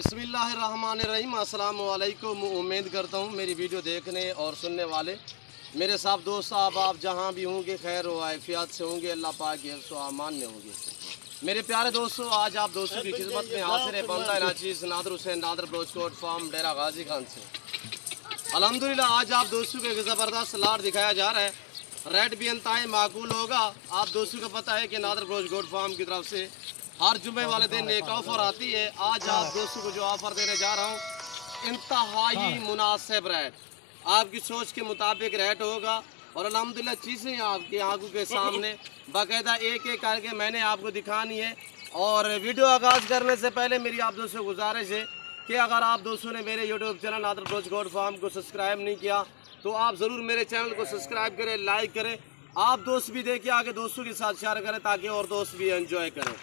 बिस्मिल्लाहिर्रहमानिर्रहीम। अस्सलाम वालेकुम। उम्मीद करता हूँ मेरी वीडियो देखने और सुनने वाले मेरे साथ दोस्त आप जहाँ भी होंगे खैर व आफियत से होंगे, अल्लाह पाक के हिफ्ज़ व अमान में होंगे। मेरे प्यारे दोस्तों, आज आप दोस्तों की खिदमत में हाजिर है बंदा नाचीज़ नादर हुसैन नादर ब्रोचकोट फार्म डेरा गाजी खान से। अल्हम्दुलिल्लाह आज आप दोस्तों को एक ज़बरदस्त लाट दिखाया जा रहा है। रेट भी इंतहाई माकूल होगा। आप दोस्तों को पता है कि नादर ब्रोचकोट फार्म की तरफ से हर जुम्मे वाले दिन एक ऑफ़र आती है। आज आप दोस्तों को जो ऑफ़र देने जा रहा हूँ इंतहाई मुनासिब रेट, आपकी सोच के मुताबिक रेट होगा। और अल्हम्दुलिल्लाह चीज़ें आपकी आंखों के सामने बाकायदा एक एक करके मैंने आपको दिखानी है। और वीडियो आगाज़ करने से पहले मेरी आप दोस्तों को गुजारिश है कि अगर आप दोस्तों ने मेरे यूट्यूब चैनल नादर ब्रोचकोट फार्म को सब्सक्राइब नहीं किया तो आप ज़रूर मेरे चैनल को सब्सक्राइब करें, लाइक करें। आप दोस्त भी देखिए, आगे दोस्तों के साथ शेयर करें ताकि और दोस्त भी एंजॉय करें।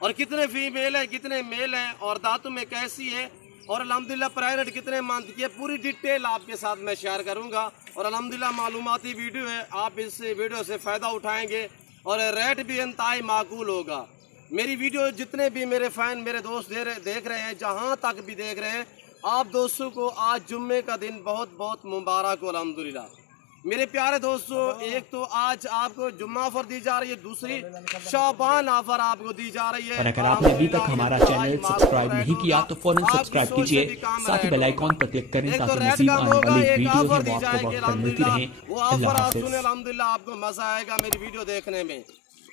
और कितने फीमेल है, कितने मेल हैं और दांतों में कैसी है और अल्हम्दुलिल्लाह प्रेग्नेंट कितने मंथ की है, पूरी डिटेल आपके साथ मैं शेयर करूंगा। और अल्हम्दुलिल्लाह मालूमाती वीडियो है, आप इस वीडियो से फ़ायदा उठाएंगे और रेट भी इंतहाई माकूल होगा। मेरी वीडियो जितने भी मेरे फ़ैन मेरे दोस्त देख रहे हैं, जहां तक भी देख रहे हैं, आप दोस्तों को आज जुम्मे का दिन बहुत बहुत मुबारक हो अल्हम्दुलिल्लाह। मेरे प्यारे दोस्तों, एक तो आज आपको जुम्मा ऑफर दी जा रही है, दूसरी शाबान ऑफर आपको दी जा रही है। और अगर आपने अभी तक हमारा चैनल सब्सक्राइब नहीं किया तो फौरन सब्सक्राइब कीजिए, साथ ही बेल आइकॉन पर क्लिक करें ताकि मज़ीद आने वाली वीडियो है वो आपको वक्त पर मिलती रहे। वो ऑफर आप सुने, अल्हम्दुलिल्लाह आपको मजा आएगा मेरी वीडियो देखने में।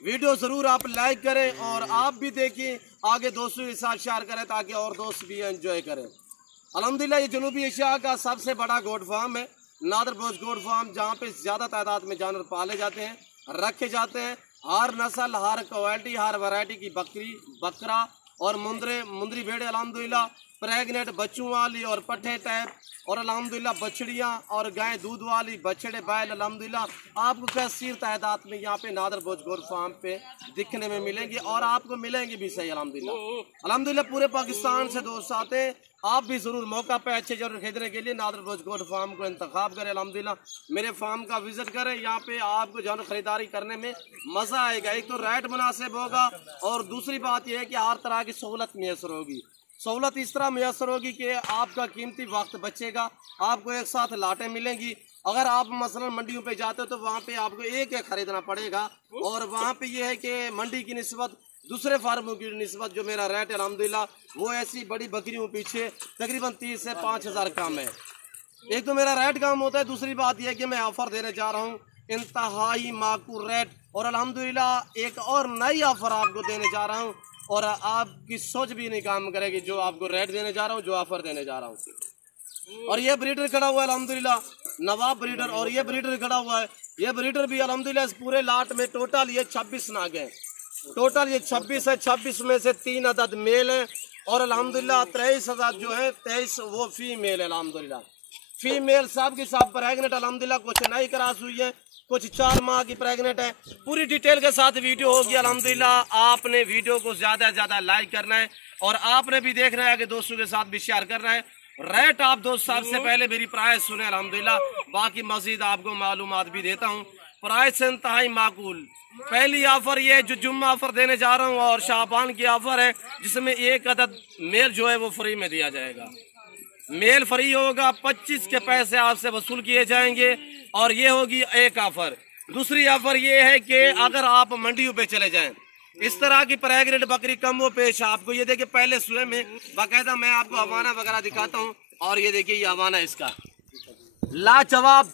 वीडियो जरूर आप लाइक करें और आप भी देखिए, आगे दोस्तों के साथ शेयर करें ताकि और दोस्त भी एंजॉय करें। अल्हम्दुलिल्लाह ये जनूबी एशिया का सबसे बड़ा गोट फार्म है नादर ब्रोचकोट फार्म, जहाँ पे ज़्यादा तादाद में जानवर पाले जाते हैं, रखे जाते हैं। हर नस्ल, हर क्वालिटी, हर वैरायटी की बकरी, बकरा और मुंदरी भेड़े अल्हम्दुलिल्लाह, प्रेग्नेंट बच्चों वाली और पट्ठे टाइप और अल्हम्दुलिल्लाह बछड़ियाँ और गाय दूध वाली बछड़े बैल अल्हम्दुलिल्लाह आपको कसीर तादाद में यहाँ पे नादर ब्रोचकोट फार्म पे दिखने में मिलेंगे और आपको मिलेंगे भी सही अल्हम्दुलिल्लाह। पूरे पाकिस्तान से दोस्त आते हैं, आप भी ज़रूर मौका पे अच्छे जानवर खरीदने के लिए नादर ब्रोचकोट फार्म को इंतखाब करें। अल्हम्दुलिल्लाह मेरे फार्म का विजिट करें, यहाँ पे आपको जानवर खरीदारी करने में मज़ा आएगा। एक तो रेट मुनासिब होगा और दूसरी बात यह है कि हर तरह की सहूलत मैसर होगी। सहूलत इस तरह मैसर होगी कि आपका कीमती वक्त बचेगा, आपको एक साथ लाटें मिलेंगी। अगर आप मसलन मंडियों पे जाते हो तो वहाँ पे आपको एक एक खरीदना पड़ेगा और वहाँ पे ये है कि मंडी की निस्बत दूसरे फार्मों की निस्बत जो मेरा रेट है अल्हम्दुलिल्लाह वो ऐसी बड़ी बकरियों पीछे तकरीबन 30 से 5,000 कम है। एक तो मेरा रेट कम होता है, दूसरी बात यह है कि मैं ऑफ़र देने जा रहा हूँ इंतहाई माकूल रेट। और अल्हम्दुलिल्लाह एक और नई ऑफ़र आपको देने जा रहा हूँ और आपकी सोच भी नहीं काम करेगी जो आपको रेट देने जा रहा हूँ, जो ऑफ़र देने जा रहा हूँ। और ये ब्रीडर खड़ा हुआ है अल्हम्दुलिल्लाह, नवाब ब्रीडर, और ये ब्रीडर खड़ा हुआ है। ये ब्रीडर भी अल्हम्दुलिल्लाह इस पूरे लाट में टोटल ये 26 नाग हैं। टोटल ये 26 है, 26 में से 3 अदद मेल है और अल्हम्दुलिल्लाह 23 अदद जो है 23 वो फीमेल है। अल्हम्दुलिल्लाह फीमेल सब की सब प्रेगनेंट अल्हम्दुलिल्लाह, कुछ नई क्रॉस हुई है, कुछ 4 माह की प्रेग्नेंट है। पूरी डिटेल के साथ वीडियो होगी अल्हम्दुलिल्लाह। आपने वीडियो को ज़्यादा से ज़्यादा लाइक करना है और आपने भी देखना है कि दोस्तों के साथ भी शेयर करना है। रेट आप दोस्त सबसे पहले मेरी प्राइस सुने अल्हम्दुलिल्लाह, बाकी मज़ीद आपको मालूमात भी देता हूँ। प्राइस इंतहाई माकूल। पहली ऑफर ये जो जुम्मा ऑफर देने जा रहा हूँ और शाबान की ऑफर है जिसमें एक अदद मेल जो है वो फ्री में दिया जाएगा। मेल फ्री होगा, 25 के पैसे आपसे वसूल किए जाएंगे और ये होगी एक ऑफर। दूसरी ऑफर ये है कि अगर आप मंडियों पे चले जाएं, इस तरह की प्रेग्नेंट बकरी कम वो पेश आपको, ये देखिए पहले सुबह में बाकायदा मैं आपको हवाना वगैरह दिखाता हूँ। और ये देखिए ये हवाना इसका लाजवाब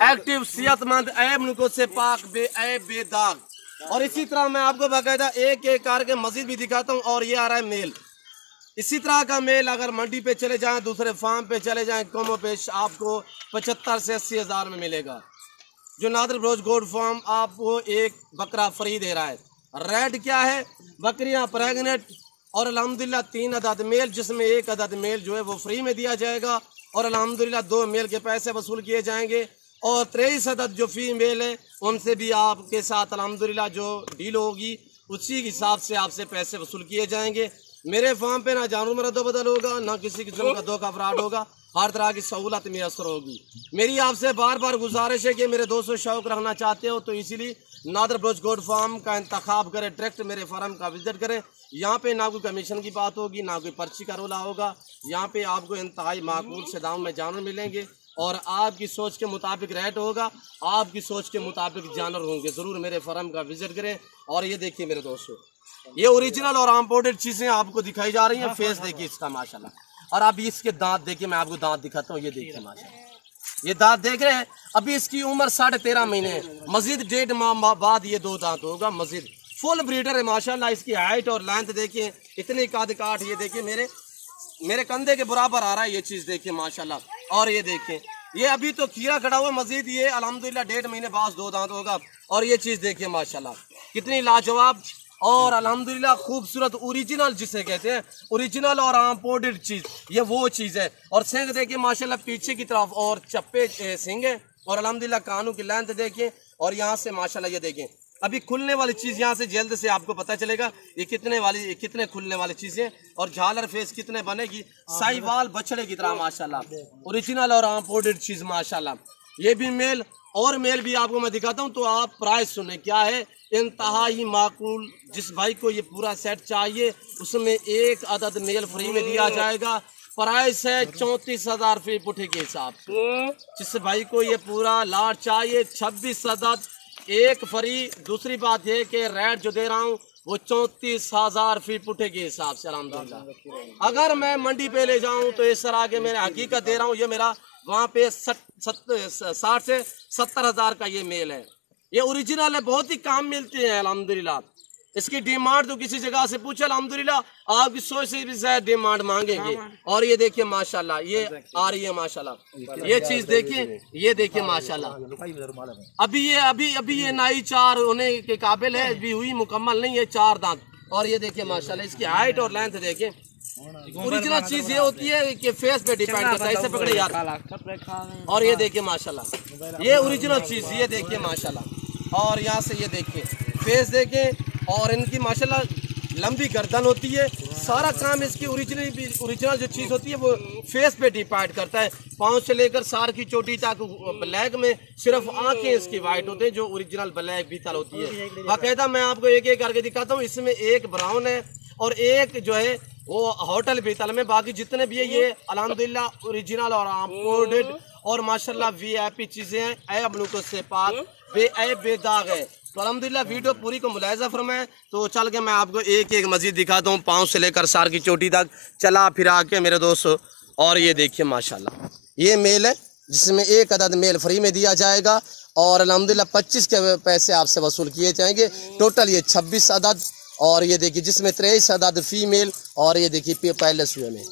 एक्टिव सेहतमंद ऐब नुको से पाक बेदाग। और इसी तरह मैं आपको बाकायदा एक एक करके मजीद भी दिखाता हूँ। और ये आ रहा है मेल, इसी तरह का मेल अगर मंडी पे चले जाएं, दूसरे फार्म पे चले जाएं, कमो पेश आपको 75 से 80 हज़ार में मिलेगा। जो नादर ब्रोचकोट फार्म आपको एक बकरा फ्री दे रहा है। रेट क्या है? बकरियां प्रेग्नेंट और अल्हम्दुलिल्लाह 3 अदद मेल, जिसमें एक अदद मेल जो है वो फ्री में दिया जाएगा और अल्हम्दुलिल्लाह 2 मेल के पैसे वसूल किए जाएंगे और 23 अदद जो फीमेल है उनसे भी आपके साथ अल्हम्दुलिल्लाह जो डील होगी उसी हिसाब से आपसे पैसे वसूल किए जाएंगे। मेरे फार्म पे ना जानवर में रद्दोबदल होगा, ना किसी किस्म का धोखा फ्रॉड होगा, हर तरह की सहूलत मैसर होगी। मेरी आपसे बार बार गुजारिश है कि मेरे दोस्तों शौक रखना चाहते हो तो इसीलिए नादर ब्रोचकोट फार्म का इंतखाब करें, डायरेक्ट मेरे फार्म का विजिट करें। यहाँ पे ना कोई कमीशन की बात होगी, ना कोई पर्ची का रोला होगा। यहाँ पे आपको इंतहाई माकूल से दाम में जानवर मिलेंगे और आपकी सोच के मुताबिक रेट होगा, आपकी सोच के मुताबिक जानवर होंगे। ज़रूर मेरे फार्म का विजिट करें। और ये देखिए मेरे दोस्तों, ये ओरिजिनल और इम्पोर्टेड चीज़ें आपको दिखाई जा रही हैं। फेस देखिए इसका माशाल्लाह। और अभी इसके दांत देखिए, मैं आपको दांत दिखाता हूँ। ये देखिए माशाल्लाह, ये दांत देख रहे हैं। अभी इसकी उम्र 13.5 महीने है। मजीद 1.5 माह बाद ये 2 दांत होगा। मजीद फुल ब्रीडर है माशाल्लाह। इसकी हाइट और लेंथ देखिए, इतनी काद काठ। ये देखिए मेरे कंधे के बराबर आ रहा है। ये चीज़ देखिए माशाल्लाह। और ये देखिए, ये अभी तो खीरा खड़ा हुआ। मजीद ये अल्हम्दुलिल्लाह 1.5 महीने बाद 2 दांत होगा। और ये चीज़ देखिए माशाल्लाह, कितनी लाजवाब और अल्हम्दुलिल्लाह खूबसूरत ओरिजिनल जिसे कहते हैं, ओरिजिनल और इम्पोर्टेड चीज़, ये वो चीज़ है। और सिंग देखिए माशाल्लाह पीछे की तरफ और चप्पे सिंग है। और अल्हम्दुलिल्लाह कानों की लेंथ देखिए। और यहाँ से माशाल्लाह ये देखें, अभी खुलने वाली चीज़ यहाँ से जल्द से आपको पता चलेगा ये कितने खुलने वाली चीज़ें। और झालर फेस कितने बनेगी, साहिवाल बछड़े की तरह माशाल्लाह, ओरिजिनल और इम्पोर्टेड चीज़ माशाल्लाह। ये भी मेल और मेल भी आपको मैं दिखाता हूँ। तो आप प्राइस सुने क्या है, इंतहाई माकूल। जिस भाई को ये पूरा सेट चाहिए उसमें 1 अदद मेल फ्री में दिया जाएगा। प्राइस है 34,000 रुपये पुठे के हिसाब से। जिस भाई को ये पूरा लाट चाहिए 26 अदद 1 फ्री। दूसरी बात ये कि रेट जो दे रहा हूँ वो 34,000 रुपये पुठे के हिसाब से अल्हम्दुलिल्लाह। अगर मैं मंडी पे ले जाऊँ तो इस तरह के मेरे हकीकत दे रहा हूँ। ये मेरा वहाँ पे 60 से 70,000 का ये मेल है। ये ओरिजिनल है, बहुत ही काम मिलते हैं अल्हम्दुलिल्लाह। इसकी डिमांड तो किसी जगह से पूछे अल्हम्दुलिल्लाह आपकी सोच से भी ज्यादा डिमांड मांगेंगे। और ये देखिए माशाल्लाह, ये आ रही है माशाल्लाह। ये चीज देखिए, ये देखिए माशाल्लाह। अभी ये नाई 4 होने के काबिल है, अभी हुई मुकम्मल नहीं है, 4 दांत। और ये देखिए माशाल्लाह, इसकी हाइट और लेंथ देखिए। ओरिजिनल चीज ये होती है कि फेस पे डिपेंड करता है। इसे पकड़े यार। और ये देखिए माशाल्लाह, ये ओरिजिनल चीज, ये देखिए माशाल्लाह। और यहाँ से ये देखिए फेस देखें। और इनकी माशाल्लाह लंबी गर्दन होती है। सारा काम इसकी ओरिजिनल जो चीज़ होती है वो फेस पे डिपेंड करता है। पाँव से लेकर सार की चोटी तक ब्लैक में सिर्फ आंखें इसकी वाइट होती है, जो ओरिजिनल ब्लैक बीतल होती है। बाकायदा मैं आपको एक एक करके दिखाता हूँ। इसमें एक ब्राउन है और एक जो है वो होटल बीतल में। बाकी जितने भी है ये अल्हम्दुलिल्लाह ओरिजिनल और इम्पोर्टेड और माशाल्लाह VIP चीज़ें हैं। ऐब नुको से पाक बेदाग है। तो अल्हम्दुलिल्लाह वीडियो पूरी को मुलाहिजा फरमाएं। तो चल के मैं आपको एक एक मस्जिद दिखाता हूँ, पाँव से लेकर सार की चोटी तक चला फिरा के मेरे दोस्तों। और ये देखिए माशाल्लाह, ये मेल है जिसमें 1 अदद मेल फ्री में दिया जाएगा। और अल्हम्दुलिल्लाह 25 के पैसे आपसे वसूल किए जाएंगे। टोटल ये 26 अदद। और ये देखिए जिसमें 23 अदद फीमेल। और ये देखिए पहले सुए में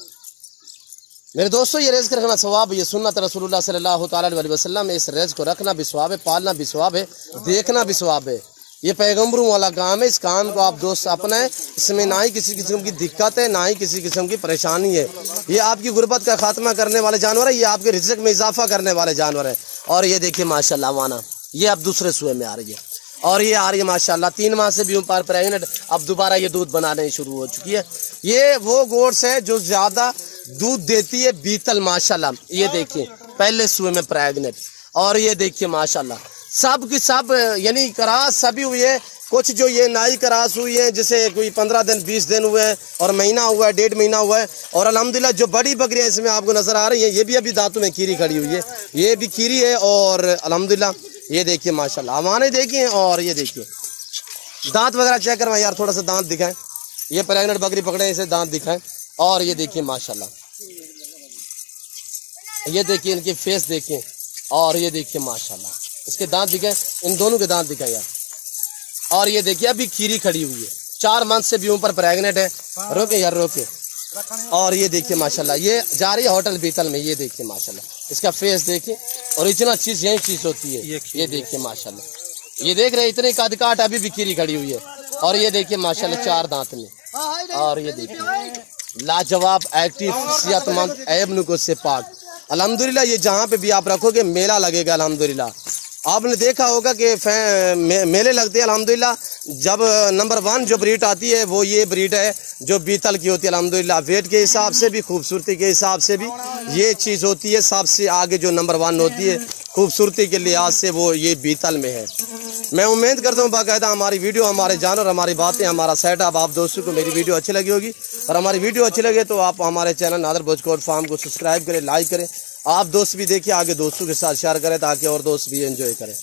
मेरे दोस्तों, ये रेज़ रखना सवाब, ये सुन्नत रसूलुल्लाह सल्लल्लाहु अलैहि वसल्लम। इस रेज़ को रखना भी सवाब है, पालना भी सवाब है, देखना भी सवाब है। ये पैगम्बरों वाला काम है। इस काम को आप दोस्त अपनाएं। इसमें ना ही किसी किस्म की दिक्कत है, ना ही किसी किस्म की परेशानी है। ये आपकी गुर्बत का खात्मा करने वाले जानवर है। ये आपके रिज़्क़ में इजाफा करने वाले जानवर है। और ये देखिए माशाल्लाह वाना, ये अब दूसरे सुए में आ रही है। और ये आ रही है माशाल्लाह 3 माह से भी ऊपर प्रेग्नेंट। अब दोबारा ये दूध बनाने शुरू हो चुकी है। ये वो गोट्स है जो ज़्यादा दूध देती है बीतल माशाल्लाह। ये देखिए पहले सुए में प्रेग्नेंट। और ये देखिए माशाल्लाह सब की सब यानी करास सभी हुई है। कुछ जो ये नाई करास हुई है, जैसे कोई 15 दिन 20 दिन हुए हैं और महीना हुआ है, 1.5 महीना हुआ है। और अल्हम्दुलिल्लाह जो बड़ी बकरियाँ इसमें आपको नज़र आ रही है, ये भी अभी दांतों में कीरी खड़ी हुई है। ये भी कीरी है। और अल्हम्दुलिल्लाह ये देखिए माशाल्लाह हमारे देखिए। और ये देखिए दांत वगैरह चेक करवाएं यार, थोड़ा सा दांत दिखाएं। ये प्रेग्नेंट बकरी पकड़े, इसे दांत दिखाएं। और ये देखिए माशाल्लाह, ये देखिए इनके फेस देखें। और ये देखिए माशाल्लाह इसके दांत दिखाएं, इन दोनों के दांत दिखाएं यार। और ये देखिए अभी खीरी खड़ी हुई है, 4 मंथ से भी ऊपर प्रेग्नेंट है। रोके यार रोके। और ये देखिए माशाल्लाह ये जा रही है होटल बीतल में। ये देखिए माशाल्लाह इसका फेस देखिए। ओरिजिनल चीज़ यही चीज़ होती है। ये देखिए माशाल्लाह, ये देख रहे हैं इतनी काट काट अभी भी खीरी खड़ी हुई है। और ये देखिए माशाल्लाह 4 दांत में। और ये देखिए लाजवाब एक्टिव सेहतमंद ऐब नुको से पाक। अल्हम्दुलिल्लाह ये जहाँ पे भी आप रखोगे मेला लगेगा अल्हम्दुलिल्लाह। आपने देखा होगा कि मेले लगते हैं अल्हम्दुलिल्लाह। जब नंबर 1 जो ब्रीड आती है वो ये ब्रीड है जो बीतल की होती है अल्हम्दुलिल्लाह। वेट के हिसाब से भी, खूबसूरती के हिसाब से भी ये चीज़ होती है। सबसे आगे जो नंबर 1 होती है खूबसूरती के लिहाज से वो ये बीतल में है। मैं उम्मीद करता हूँ बाकायदा हमारी वीडियो, हमारे जानवर, हमारी बातें, हमारा सेटअप आप दोस्तों को मेरी वीडियो अच्छी लगी होगी। और हमारी वीडियो अच्छी लगे तो आप हमारे चैनल नादर भोज गोट फार्म को सब्सक्राइब करें, लाइक करें। आप दोस्त भी देखिए, आगे दोस्तों के साथ शेयर करें ताकि और दोस्त भी एंजॉय करें।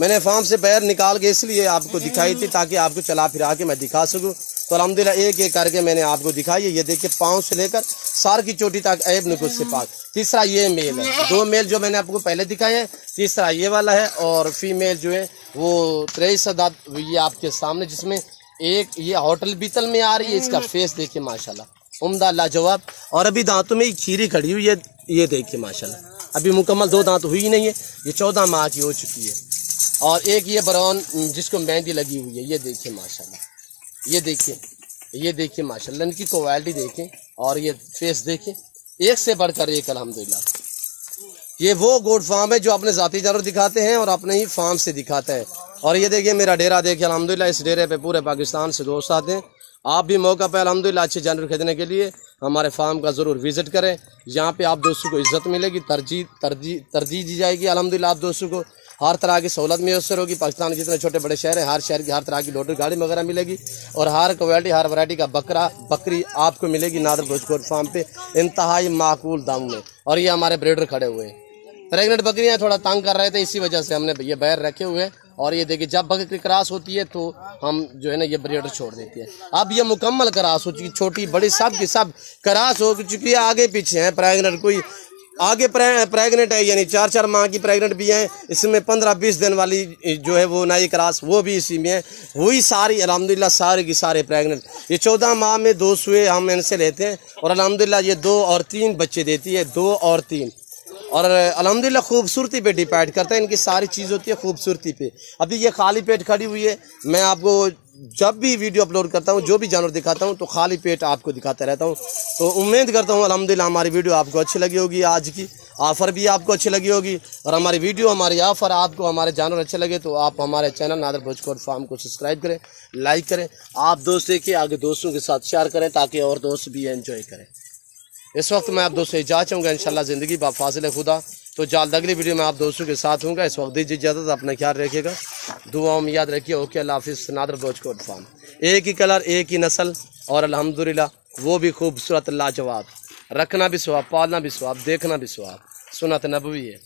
मैंने फार्म से पैर निकाल के इसलिए आपको दिखाई थी ताकि आपको चला फिरा के मैं दिखा सकूं। तो अल्हम्दुलिल्लाह एक एक करके मैंने आपको दिखाई है। ये देखिए पाँव से लेकर सार की चोटी तक ऐब निकुस से पाक। तीसरा ये मेल है, 2 मेल जो मैंने आपको पहले दिखाए हैं, तीसरा ये वाला है। और फीमेल जो है वो 23 दांत ये आपके सामने, जिसमें एक ये होटल बीतल में आ रही है। इसका फेस देखिए माशाल्लाह उम्दा लाजवाब। और अभी दांतों में खीरी खड़ी हुई है, ये देखिए माशाल्लाह। अभी मुकम्मल 2 दांत हुई नहीं है, ये 14 माह की हो चुकी है। और एक ये ब्राउन जिसको मेहंदी लगी हुई है, ये देखिए माशाल्लाह। ये देखिए माशाल्लाह, इनकी क्वालिटी देखें और ये फेस देखें, एक से बढ़कर एक अल्हम्दुलिल्लाह। ये वो गोट फार्म है जो अपने ज़ाती जानवर दिखाते हैं और अपने ही फार्म से दिखाता है। और ये देखिए मेरा डेरा देखिए अल्हम्दुलिल्लाह। इस डेरे पे पूरे पाकिस्तान से दोस्त आते हैं। आप भी मौका पे अल्हम्दुलिल्लाह अच्छे जानवर खरीदने के लिए हमारे फार्म का ज़रूर विज़िट करें। यहाँ पे आप दोस्तों को इज़्ज़त मिलेगी, तरजीह दी जाएगी अल्हम्दुलिल्लाह। आप दोस्तों को हर तरह की सहूलत मैसर होगी। पाकिस्तान के जितने छोटे बड़े शहर हैं, हर शहर की हर तरह की लोडर गाड़ी वगैरह मिलेगी। और हर क्वालिटी, हर वैरायटी का बकरी आपको मिलेगी नादर भोज गोट फार्म पे इंतहाई माकूल दाम में। और ये हमारे ब्रीडर खड़े हुए हैं। प्रेग्नेंट बकरियाँ थोड़ा तंग कर रहे थे, इसी वजह से हमने ये बैर रखे हुए हैं। और ये देखिए जब बकरी क्रॉस होती है तो हम जो है ना ये ब्रीडर छोड़ देते हैं। अब ये मुकम्मल क्रॉस हो चुकी, छोटी बड़ी सब की सब क्रॉस हो चुकी है। आगे पीछे हैं प्रेग्नेंट, कोई आगे प्रेग्नेंट है यानी 4-4 माह की प्रेग्नेंट भी हैं। इसमें 15-20 दिन वाली जो है वो नई क्रॉस वो भी इसी में है। वही सारी अल्हम्दुलिल्लाह सारे की सारे प्रेग्नेंट। ये 14 माह में 2 सुए हम इनसे लेते हैं और अल्हम्दुलिल्लाह ये 2 और 3 बच्चे देती है, 2 और 3। और अल्हम्दुलिल्लाह खूबसूरती पे डिपेंड करता है, इनकी सारी चीज़ होती है खूबसूरती पे। अभी ये खाली पेट खड़ी हुई है। मैं आपको जब भी वीडियो अपलोड करता हूँ, जो भी जानवर दिखाता हूँ, तो खाली पेट आपको दिखाता रहता हूँ। तो उम्मीद करता हूँ अल्हम्दुलिल्लाह हमारी वीडियो आपको अच्छी लगी होगी। आज की ऑफ़र भी आपको अच्छी लगी होगी। और हमारी वीडियो, हमारी ऑफ़र आपको, हमारे जानवर अच्छे लगे तो आप हमारे चैनल नादर भोज गोट फार्म को सब्सक्राइब करें, लाइक करें। आप दोस्त देखिए, आगे दोस्तों के साथ शेयर करें ताकि और दोस्त भी एंजॉय करें। इस वक्त मैं आप दोस्तों से इजाज़त चाहूँगा इंशाल्लाह ज़िंदगी बा फाज़िल खुदा। तो जल्द अगली वीडियो में आप दोस्तों के साथ होंगे। इस वक्त दीजिए इजाज़त, अपना ख्याल रखिएगा, दुआओं में याद रखिए। ओके, अल्लाह हाफ़िज़। नादर भोज गोट फार्म, एक ही कलर, एक ही नस्ल और अल्हम्दुलिल्लाह वो भी खूबसूरत लाजवाब। रखना भी सवाब, पालना भी सवाब, देखना भी सवाब। सुन्नत नबवी है।